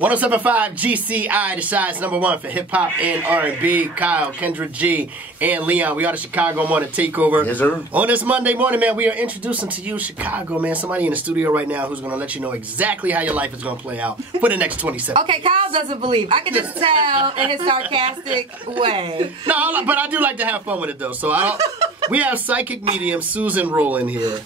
107.5 GCI, the Shine's #1 for hip-hop and R&B. Kyle, Kendra G, and Leon. We are the Chicago Morning Takeover. Yes, sir. On this Monday morning, man, we are introducing to you Chicago, man. Somebody in the studio right now who's going to let you know exactly how your life is going to play out for the next 27 Okay, Kyle doesn't believe. I can just tell in his sarcastic way. No, but I do like to have fun with it, though. So we have psychic medium Susan Rowlen here.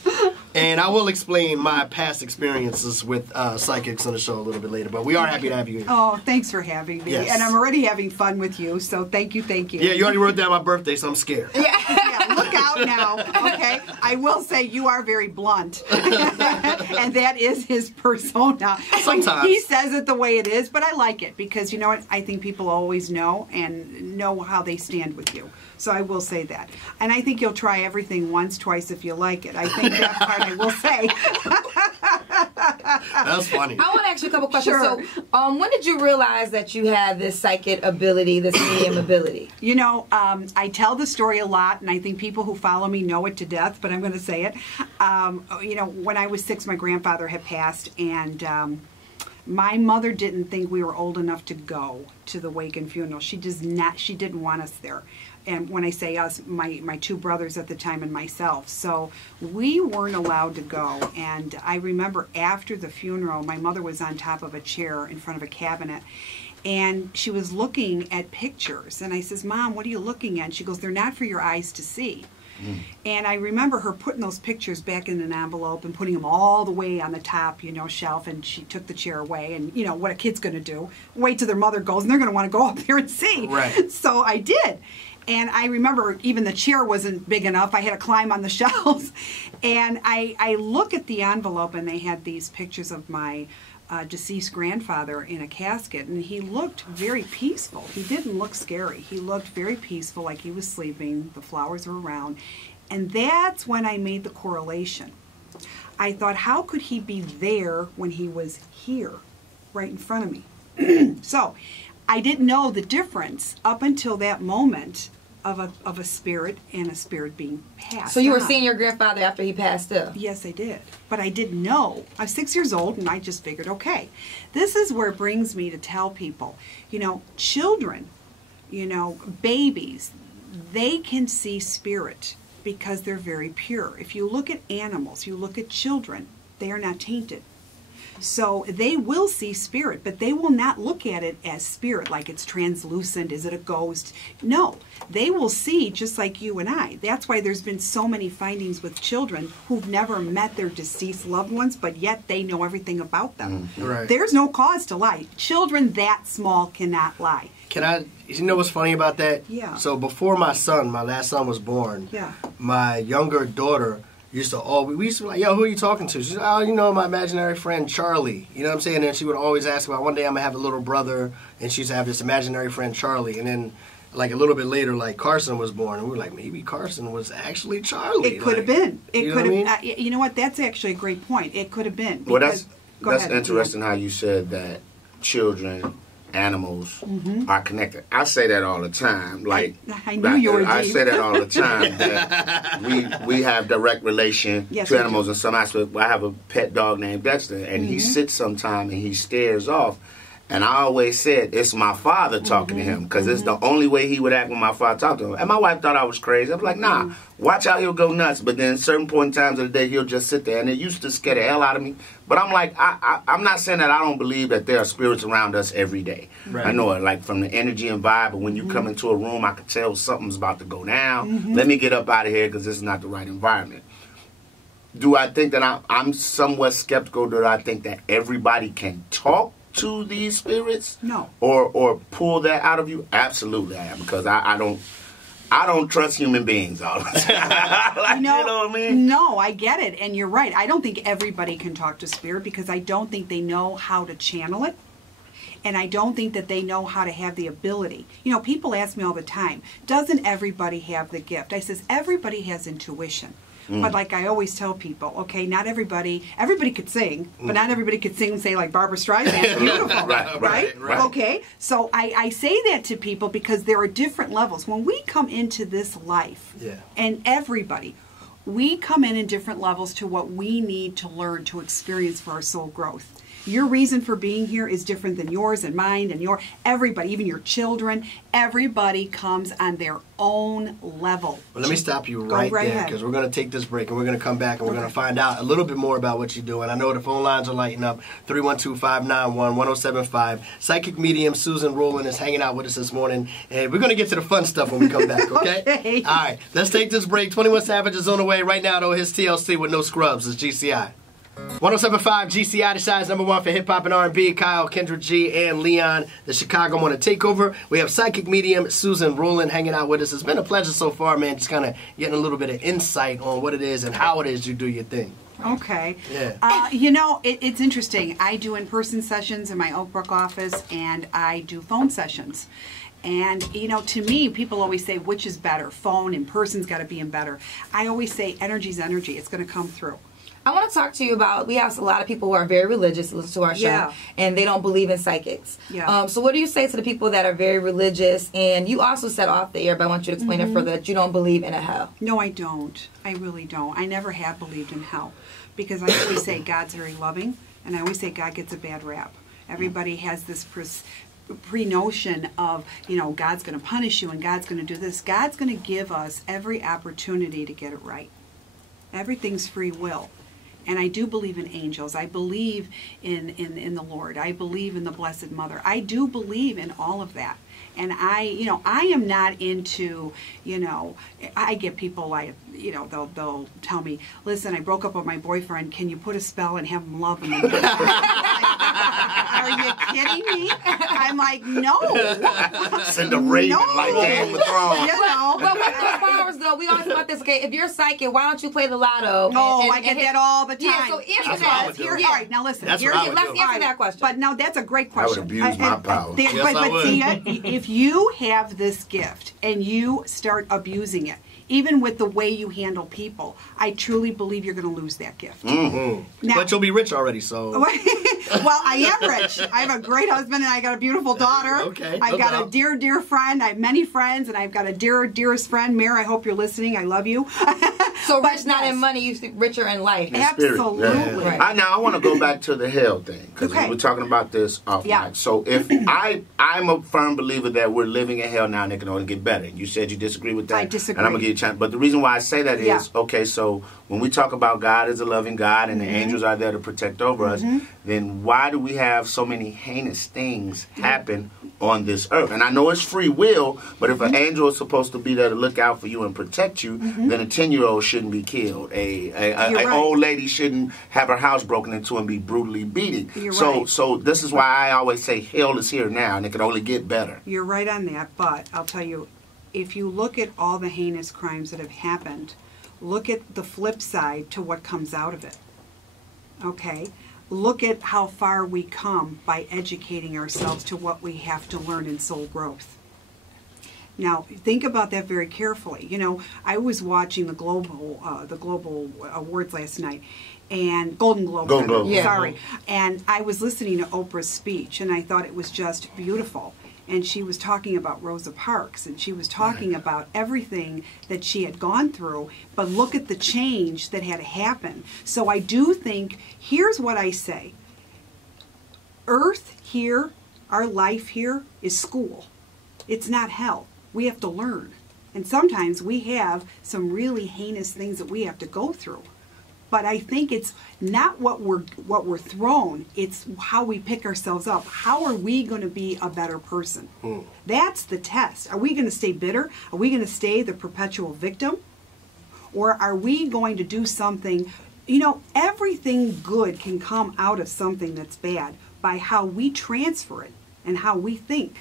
And I will explain my past experiences with psychics on the show a little bit later. But we are happy to have you here. Oh, thanks for having me. Yes. And I'm already having fun with you, so thank you. Yeah, you already wrote down my birthday, so I'm scared. Yeah, look out now, okay? I will say you are very blunt. And that is his persona. Sometimes. He says it the way it is, but I like it because, you know what, I think people always know and know how they stand with you. So I will say that. And I think you'll try everything once, twice if you like it. I think that part I will say. That's funny. I want to ask you a couple questions. Sure. So, when did you realize that you had this psychic ability, this medium ability? You know, I tell the story a lot, and I think people who follow me know it to death, but I'm going to say it. You know, when I was 6, my grandfather had passed, and my mother didn't think we were old enough to go to the wake and funeral. She didn't want us there. And when I say us, my 2 brothers at the time and myself. So we weren't allowed to go. And I remember after the funeral, my mother was on top of a chair in front of a cabinet. And she was looking at pictures. And I says, Mom, what are you looking at? And she goes, they're not for your eyes to see. And I remember her putting those pictures back in an envelope and putting them all the way on the top, you know, shelf, and she took the chair away. And, you know, what a kid's going to do, wait till their mother goes, and they're going to want to go up there and see. Right. So I did. And I remember even the chair wasn't big enough. I had to climb on the shelves. And I look at the envelope, and they had these pictures of my deceased grandfather in a casket, and he looked very peaceful. He didn't look scary. He looked very peaceful, like he was sleeping. The flowers were around. And that's when I made the correlation. I thought, how could he be there when he was here, right in front of me? So I didn't know the difference up until that moment of a spirit and a spirit being passed. So you were on. seeing your grandfather after he passed up? Yes, I did. But I didn't know. I was 6 years old, and I just figured, okay. This is where it brings me to tell people, you know, children, you know, babies, they can see spirit because they're very pure. If you look at animals, you look at children, they are not tainted. So they will see spirit, but they will not look at it as spirit, like it's translucent, is it a ghost? No, they will see just like you and I. That's why there's been so many findings with children who've never met their deceased loved ones, but yet they know everything about them. Right. There's no cause to lie. Children that small cannot lie. You know what's funny about that? Yeah. So before my last son was born, Yeah. my younger daughter we used to be like, yo, who are you talking to? She said, oh, you know, my imaginary friend Charlie. You know what I'm saying? And she would always ask about, one day I'm going to have a little brother, and she used to have this imaginary friend Charlie. And then, like, a little bit later, like, Carson was born, and we were like, maybe Carson was actually Charlie. It could have been. It could have. You know what? That's actually a great point. It could have been. Well, that's ahead. interesting how you said that children, animals are connected. I say that all the time. Like I knew you were. I say that all the time. That we have direct relation to animals in some aspect. I have a pet dog named Dexter, and he sits sometime and he stares off. And I always said, it's my father talking to him, because it's the only way he would act when my father talked to him. And my wife thought I was crazy. I was like, nah, watch how he'll go nuts. But then certain point in times of the day, he'll just sit there. And it used to scare the hell out of me. But I'm like, I'm not saying that I don't believe that there are spirits around us every day. Right. I know it, like from the energy and vibe. But when you come into a room, I could tell something's about to go down. Let me get up out of here, because this is not the right environment. Do I think that I'm somewhat skeptical? Do I think that everybody can talk to these spirits? No. Or pull that out of you? Absolutely I am, because I don't trust human beings all the time. Like, you know what I mean? No, I get it, and you're right. I don't think everybody can talk to spirit, because I don't think they know how to channel it, and I don't think that they know how to have the ability. You know, people ask me all the time, doesn't everybody have the gift? I says, everybody has intuition. But like I always tell people, okay, not everybody could sing, but not everybody could sing, say, like Barbara Streisand. Beautiful, right? Okay, so I say that to people because there are different levels. When we come into this life, and everybody, we come in different levels to what we need to learn to experience for our soul growth. Your reason for being here is different than yours and mine and everybody, even your children. Everybody comes on their own level. Well, let me stop you right there, because we're going to take this break and we're going to come back and we're going to find out a little bit more about what you do. And I know the phone lines are lighting up. 312-591-1075. Psychic medium Susan Rowlen is hanging out with us this morning, and we're going to get to the fun stuff when we come back, okay? Okay. All right, let's take this break. 21 Savage is on the way right now, though. His TLC with no scrubs is GCI. 107.5 GCI decides #1 for hip-hop and R&B. Kyle, Kendra G, and Leon, the Chicago Morning Takeover. We have psychic medium Susan Rowlen hanging out with us. It's been a pleasure so far, man, just kind of getting a little bit of insight on what it is and how it is you do your thing. Okay. Yeah. It's interesting. I do in-person sessions in my Oak Brook office, and I do phone sessions. And, to me, people always say, which is better? Phone, in person's got to be in better. I always say energy's energy. It's going to come through. I want to talk to you about, we have a lot of people who are very religious who listen to our show, and they don't believe in psychics. Yeah. So what do you say to the people that are very religious? And you also said off the air, but I want you to explain it further, that you don't believe in a hell. No, I don't. I really don't. I never have believed in hell, because I always say God's very loving, and I always say God gets a bad rap. Everybody has this pre-notion of, God's going to punish you and God's going to do this. God's going to give us every opportunity to get it right. Everything's free will. And I do believe in angels. I believe in the Lord. I believe in the Blessed Mother. I do believe in all of that. And I am not into, I get people like, they'll tell me, listen, I broke up with my boyfriend. Can you put a spell and have him love me? Are you kidding me? I'm like, no. Send a raven like Game of Thrones. But with those powers, though, we always about this. Okay, if you're psychic, why don't you play the lotto? I get that all the time. Yeah, so answer that. All right, now listen. Let's answer that question. But no, that's a great question. I would abuse my power. But see, if you have this gift and you start abusing it, even with the way you handle people, I truly believe you're going to lose that gift. Mm-hmm. Now, but you'll be rich already, so. Well, I am rich. I have a great husband, and I got a beautiful daughter. Okay. I've got a dear, dear friend. I have many friends, and I've got a dearest friend. Mayor, I hope you're listening. I love you. So rich not in money, you think richer in life. Absolutely. Yeah. Right. Now, I want to go back to the hell thing, because we were talking about this off mic. So if I'm a firm believer that we're living in hell now and it can only get better. You said you disagree with that. I disagree. And I'm going to give you a chance. But the reason why I say that is, okay, so when we talk about God as a loving God and the angels are there to protect over us, then why do we have so many heinous things happen on this earth? And I know it's free will, but if an angel is supposed to be there to look out for you and protect you, then a 10-year-old shouldn't be killed. An old lady shouldn't have her house broken into and be brutally beaten. So this is why I always say hell is here now, and it can only get better. You're right on that, but I'll tell you, if you look at all the heinous crimes that have happened, look at the flip side to what comes out of it. Okay? Look at how far we come by educating ourselves to what we have to learn in soul growth. Now, think about that very carefully. I was watching the global awards last night, and Golden Globe. Sorry. And I was listening to Oprah's speech, and I thought it was just beautiful. And she was talking about Rosa Parks, and she was talking about everything that she had gone through, but look at the change that had happened. So I do think, here's what I say. Earth here, our life here, is school. It's not hell. We have to learn. And sometimes we have some really heinous things that we have to go through. But I think it's not what we're thrown, it's how we pick ourselves up. How are we going to be a better person? That's the test. Are we going to stay bitter? Are we going to stay the perpetual victim? Or are we going to do something? Everything good can come out of something that's bad by how we transfer it and how we think.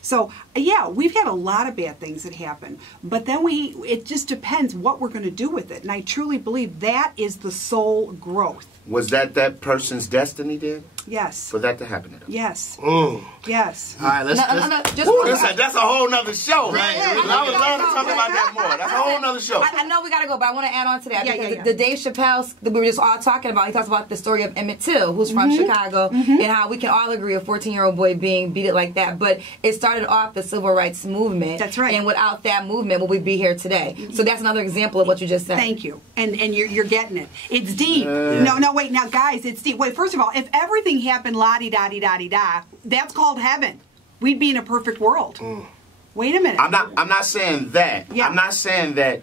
So, we've had a lot of bad things that happen, but then it just depends what we're going to do with it. And I truly believe that is the soul growth. Was that person's destiny then? Yes. For that to happen to them? Yes. Yes. Yes. All right, let's that's a whole nother show. Right. I would love to talk about that more. That's a whole nother show. I know we got to go, but I want to add on to that. Because the Dave Chappelle that we were just all talking about, he talks about the story of Emmett Till, who's from Chicago, and how we can all agree a 14-year-old boy being beat like that. But it started off the civil rights movement. That's right. And without that movement, would we be here today? So that's another example of what you just said. Thank you. And you're getting it. It's deep. No, wait. Now, guys, it's deep. Wait, first of all, if everything everything happened la-di-da-di-da-di-da, that's called heaven. We'd be in a perfect world. Wait a minute. I'm not saying that. Yeah. I'm not saying that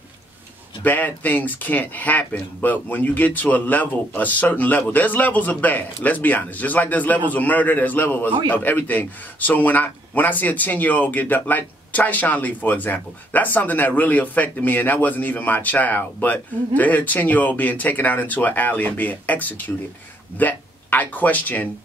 bad things can't happen, but when you get to a certain level, there's levels of bad. Let's be honest. Just like there's levels of murder, there's levels of everything. So when I see a 10-year-old get done, like Tyshawn Lee, for example, that's something that really affected me, and that wasn't even my child. But to hear a 10-year-old being taken out into an alley and being executed, that I question.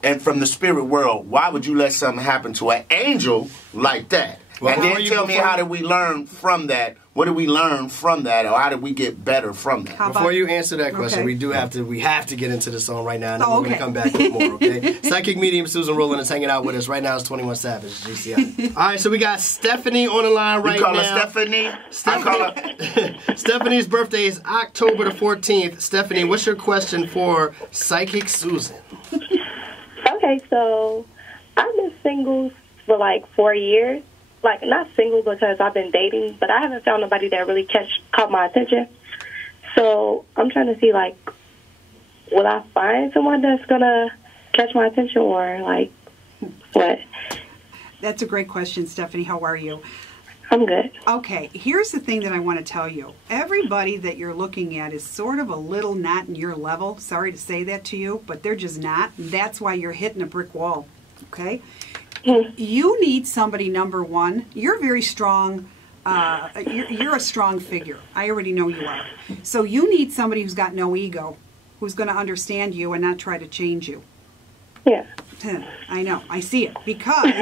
And from the spirit world, why would you let something happen to an angel like that? Well, and then tell me, how did we learn from that? What did we learn from that, or how did we get better from that? Before you answer that question, we have to get into the song right now, and then we're going to come back with more, okay? Psychic medium Susan Rowlen is hanging out with us. Right now it's 21 Savage, GCI. All right, so we got Stephanie on the line right now. You call her Stephanie? I call her... Stephanie birthday is October the 14th. Stephanie, what's your question for Psychic Susan? Okay, so I've been single for like 4 years. Like, not single because I've been dating, but I haven't found nobody that really caught my attention. So I'm trying to see, like, will I find someone that's going to catch my attention, or, like, what? That's a great question, Stephanie. How are you? I'm good. Okay, here's the thing that I want to tell you. Everybody that you're looking at is sort of a little not in your level. Sorry to say that to you, but they're just not. That's why you're hitting a brick wall, okay? You need somebody, number one. You're very strong. You're a strong figure. I already know you are. So you need somebody who's got no ego, who's going to understand you and not try to change you. Yeah. I know. I see it. Because,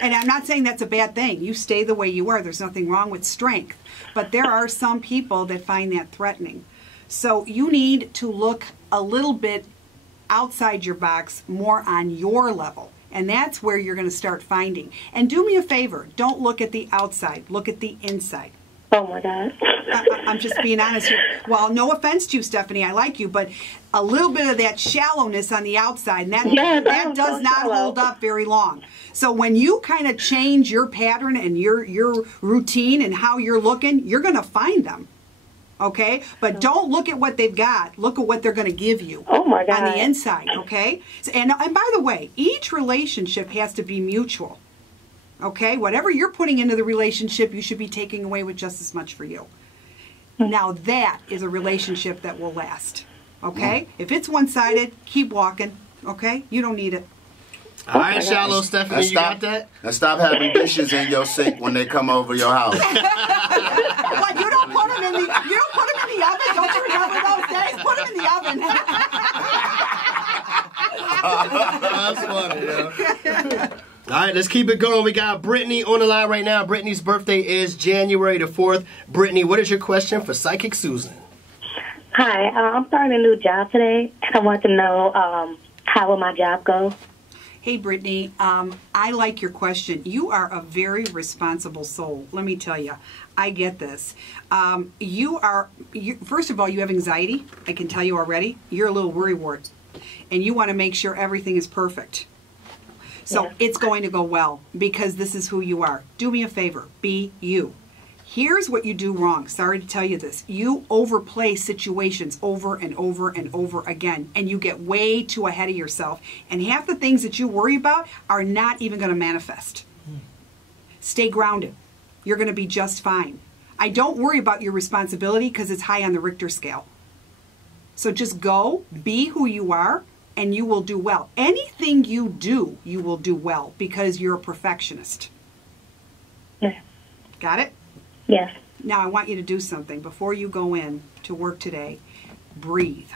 and I'm not saying that's a bad thing. You stay the way you are. There's nothing wrong with strength. But there are some people that find that threatening. So you need to look a little bit outside your box, more on your level. And that's where you're going to start finding. And do me a favor. Don't look at the outside. Look at the inside. Oh, my God. I'm just being honest here. Well, no offense to you, Stephanie. I like you. But a little bit of that shallowness on the outside, and that does not hold up very long. So when you kind of change your pattern and your routine and how you're looking, you're going to find them. Okay? But don't look at what they've got. Look at what they're going to give you. Oh, my God. On the inside, okay? And by the way, each relationship has to be mutual. Okay? Whatever you're putting into the relationship, you should be taking away with just as much for you. Now that is a relationship that will last. Okay? If it's one-sided, keep walking. Okay? You don't need it. All right, shallow Stephanie, you got that? And stop having dishes in your sink when they come over your house. Like, you don't put them in the oven. Don't you remember those days? Put them in the oven. That's funny, yo. All right, let's keep it going. We got Brittany on the line right now. Brittany's birthday is January the 4th. Brittany, what is your question for Psychic Susan? Hi, I'm starting a new job today, and I want to know how will my job go? Hey, Brittany, I like your question. You are a very responsible soul. Let me tell you, I get this. First of all, you have anxiety. I can tell you already. You're a little worrywart, and you want to make sure everything is perfect. So it's going to go well because this is who you are. Do me a favor. Be you. Here's what you do wrong. Sorry to tell you this. You overplay situations over and over and over again, and you get way too ahead of yourself. And half the things that you worry about are not even going to manifest. Stay grounded. You're going to be just fine. I don't worry about your responsibility because it's high on the Richter scale. So just go, be who you are, and you will do well. Anything you do, you will do well because you're a perfectionist. Yeah. Got it? Yes. Now I want you to do something. Before you go in to work today, breathe.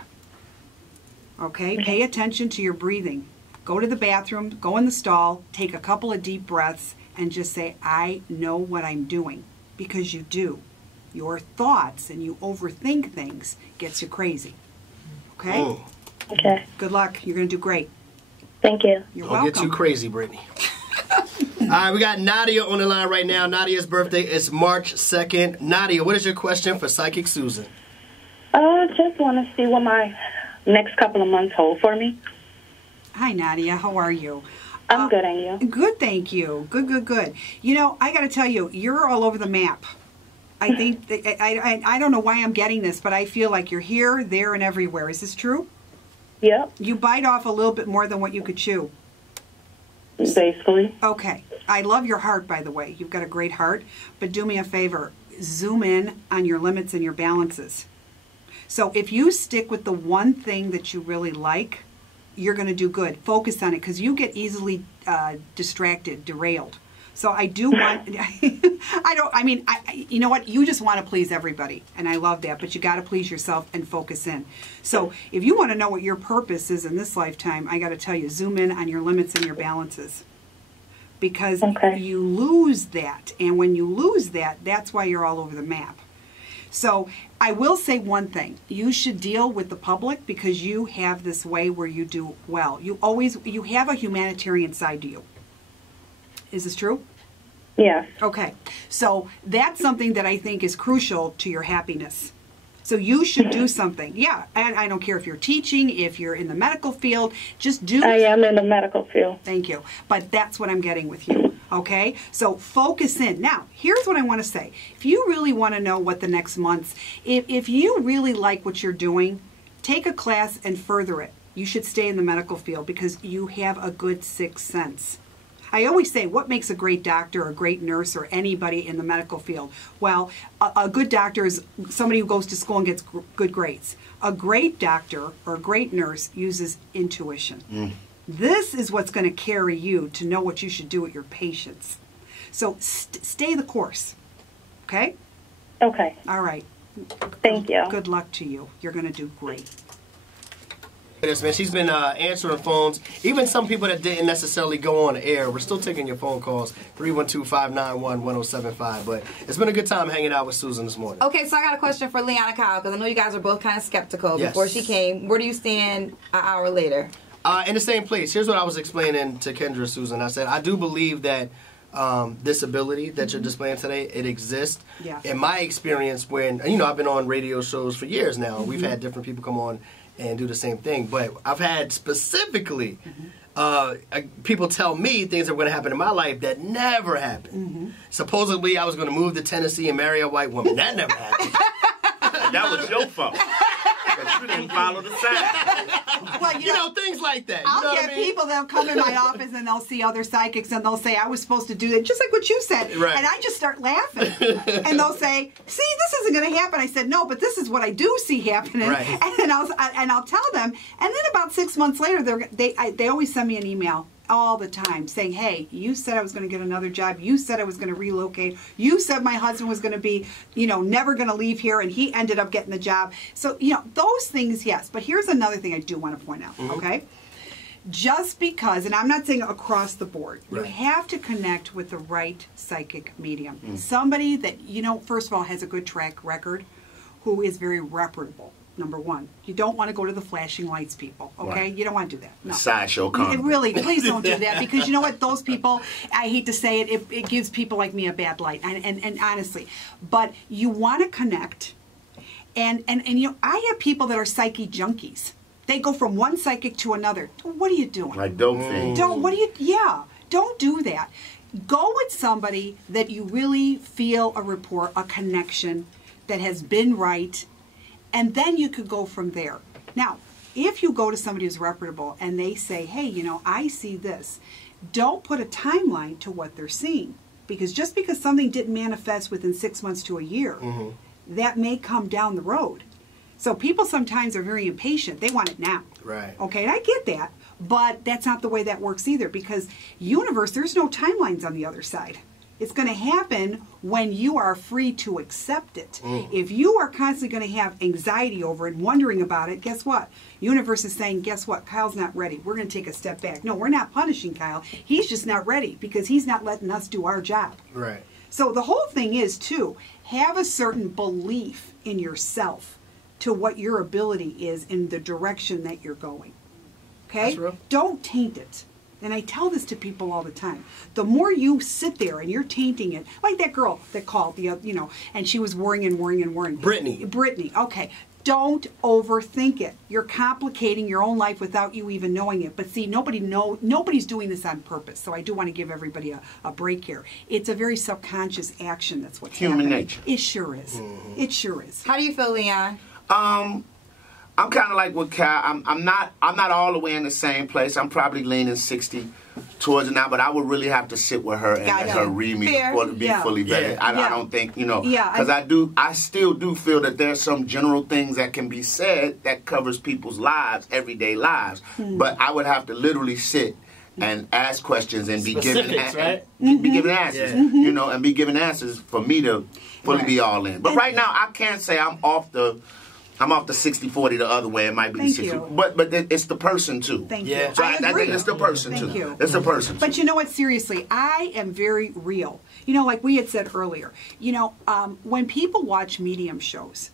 Okay? Pay attention to your breathing. Go to the bathroom, go in the stall, take a couple of deep breaths, and just say, I know what I'm doing. Because you do. Your thoughts and you overthink things gets you crazy. Okay? Oh. Okay. Good luck. You're going to do great. Thank you. You're welcome. Don't get too crazy, Brittany. All right, we got Nadia on the line right now. Nadia's birthday is March 2nd. Nadia, what is your question for Psychic Susan? Just want to see what my next couple of months hold for me. Hi, Nadia. How are you? I'm good, and you? Good, thank you. Good. You know, I got to tell you, you're all over the map. I think, I don't know why I'm getting this, but I feel like you're here, there, and everywhere. Is this true? Yep. You bite off a little bit more than what you could chew. Basically. Okay. I love your heart, by the way. You've got a great heart. But do me a favor. Zoom in on your limits and your balances. So if you stick with the one thing that you really like, you're going to do good. Focus on it, because you get easily distracted, derailed. So I do want, you know what? You just want to please everybody. And I love that. But you got to please yourself and focus in. So if you want to know what your purpose is in this lifetime, I got to tell you, zoom in on your limits and your balances. Because you lose that. And when you lose that, that's why you're all over the map. So I will say one thing. You should deal with the public, because you have this way where you do well. You have a humanitarian side to you. Is this true? Yeah. Okay. So that's something that I think is crucial to your happiness. So you should do something. Yeah. And I don't care if you're teaching, if you're in the medical field, just do. I am in the medical field. Thank you. But that's what I'm getting with you. Okay? So focus in. Now, here's what I want to say. If you really want to know what the next month's, if you really like what you're doing, take a class and further it. You should stay in the medical field, because you have a good sixth sense. I always say, what makes a great doctor or a great nurse or anybody in the medical field? Well, a good doctor is somebody who goes to school and gets good grades. A great doctor or a great nurse uses intuition. This is what's going to carry you to know what you should do with your patients. So stay the course. Okay? Okay. All right. Thank you. Good luck to you. You're going to do great. Yes, man. She's been answering phones. Even some people that didn't necessarily go on air, we're still taking your phone calls. 312-591-1075. But it's been a good time hanging out with Susan this morning. Okay, so I got a question for Leon and Kyle, because I know you guys are both kind of skeptical before she came. Where do you stand an hour later? In the same place. Here's what I was explaining to Kendra, Susan. I said, I do believe that this ability that you're displaying today, it exists. Yeah. In my experience, when, I've been on radio shows for years now. We've had different people come on and do the same thing. But I've had specifically people tell me things that were going to happen in my life that never happened. Supposedly, I was going to move to Tennessee and marry a white woman. That never happened. That was your fault. Because you didn't follow the sign. Well, you know, things like that. I'll get people that'll come in my office and they'll see other psychics and they'll say, I was supposed to do that, just like what you said. Right. And I just start laughing. And they'll say, see, this isn't going to happen. I said, no, but this is what I do see happening. Right. And I'll tell them. And then about 6 months later, they always send me an email all the time saying, hey, you said I was going to get another job. You said I was going to relocate. You said my husband was going to be, never going to leave here, and he ended up getting the job. So, those things, yes. But here's another thing I do want to point out, okay? Just because, and I'm not saying across the board, you have to connect with the right psychic medium. Somebody that, first of all, has a good track record, who is very reputable. Number one, you don't want to go to the flashing lights people, okay? Right. You don't want to do that. No. Sideshow carnival. Really, please don't do that, because you know what? Those people, I hate to say it, it gives people like me a bad light, and honestly. But you want to connect, and I have people that are psyche junkies. They go from one psychic to another. What are you doing? Like dope things. Don't do that. Go with somebody that you really feel a rapport, a connection, that has been right. And then you could go from there. Now, if you go to somebody who's reputable and they say, hey, I see this, don't put a timeline to what they're seeing. Because just because something didn't manifest within 6 months to a year, that may come down the road. So people sometimes are very impatient. They want it now. Right. Okay, and I get that. But that's not the way that works either. Because universe, there's no timelines on the other side. It's going to happen when you are free to accept it. If you are constantly going to have anxiety over it, wondering about it, guess what? Universe is saying, guess what? Kyle's not ready. We're going to take a step back. No, we're not punishing Kyle. He's just not ready because he's not letting us do our job. Right. So the whole thing is, too, have a certain belief in yourself to what your ability is in the direction that you're going. Okay? That's real. Don't taint it. And I tell this to people all the time. The more you sit there and you're tainting it, like that girl that called, and she was worrying. Brittany. Okay. Don't overthink it. You're complicating your own life without you even knowing it. But see, nobody's doing this on purpose. So I do want to give everybody a break here. It's a very subconscious action. That's what's human happening. nature. It sure is. It sure is. How do you feel, Leon? I'm kind of like with Cal. I'm not all the way in the same place. I'm probably leaning 60 towards it now, but I would really have to sit with her and let her read me to be fully vetted. I don't think, because I still do feel that there's some general things that can be said that covers people's lives, everyday lives. But I would have to literally sit and ask questions and be given answers, and be given answers for me to fully be all in. But right now, I can't say I'm off the 60-40 the other way. It might be the 60. But it's the person too. Thank you. So I think it's the person too. Thank you. It's the person. But you know what? Seriously, I am very real. Like we had said earlier. When people watch medium shows.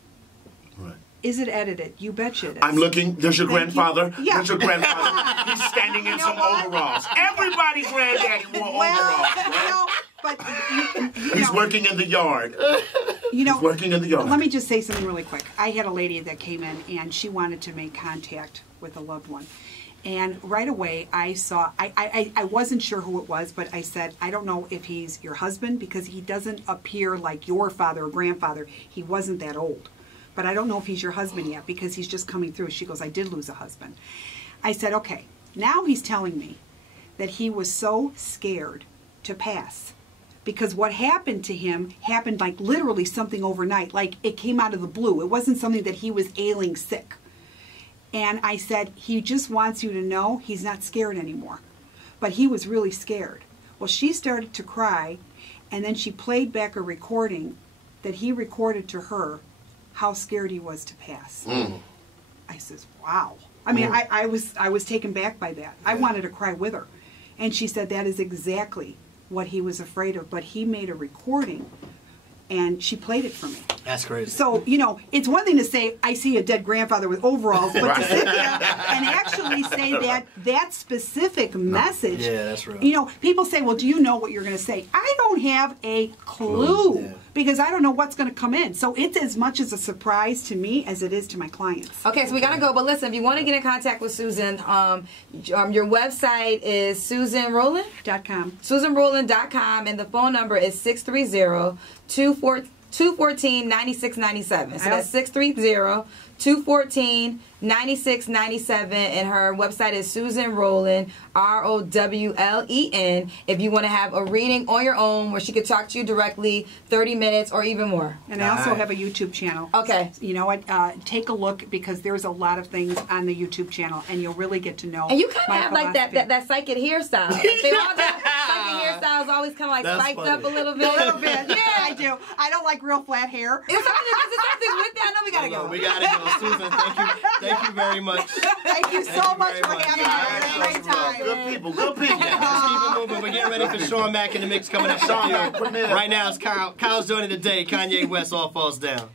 Right. Is it edited? You betcha it is. I'm looking. There's your grandfather. Yeah. There's your grandfather. He's standing in some overalls. Everybody's granddaddy wore overalls. But he's working in the yard. He's working in the yard. Let me just say something really quick. I had a lady that came in and she wanted to make contact with a loved one. And right away I saw, I wasn't sure who it was, but I said, I don't know if he's your husband because he doesn't appear like your father or grandfather. He wasn't that old. But I don't know if he's your husband yet because he's just coming through. She goes, I did lose a husband. I said, okay. Now he's telling me that he was so scared to pass because what happened to him happened like literally something overnight. Like it came out of the blue. It wasn't something that he was ailing sick. And I said, he just wants you to know he's not scared anymore. But he was really scared. Well, she started to cry and then she played back a recording that he recorded to her how scared he was to pass. I says, wow. I mean, I was taken back by that. I wanted to cry with her. And she said that is exactly what he was afraid of. But he made a recording and she played it for me. That's crazy. So, it's one thing to say, I see a dead grandfather with overalls, but to sit there and actually say that specific message. Yeah, that's real. People say, well, do you know what you're going to say? I don't have a clue. Because I don't know what's going to come in. So it's as much as a surprise to me as it is to my clients. Okay, so we got to go. But listen, if you want to get in contact with Susan, your website is SusanRowlen.com. SusanRowlen.com, and the phone number is 630-214-9697. So that's 630-214-9697, and her website is Susan Rowlen, Rowlen. If you want to have a reading on your own where she could talk to you directly, 30 minutes or even more. And I also have a YouTube channel. Okay. You know what? Take a look because there's a lot of things on the YouTube channel, and you'll really get to know. And you kind of have like that psychic hairstyle. They all got psychic hairstyles, always kind of like spiked up a little bit. Yeah, I do. I don't like real flat hair. Is something with that? No, we gotta go. We gotta go, Susan. Thank you very much. Thank you so much for having me. Great time. Good people. Let's keep it moving. We're getting ready for Sean Mack in the mix coming up. Right now, it's Kyle's joining the day. Kanye West, All Falls Down.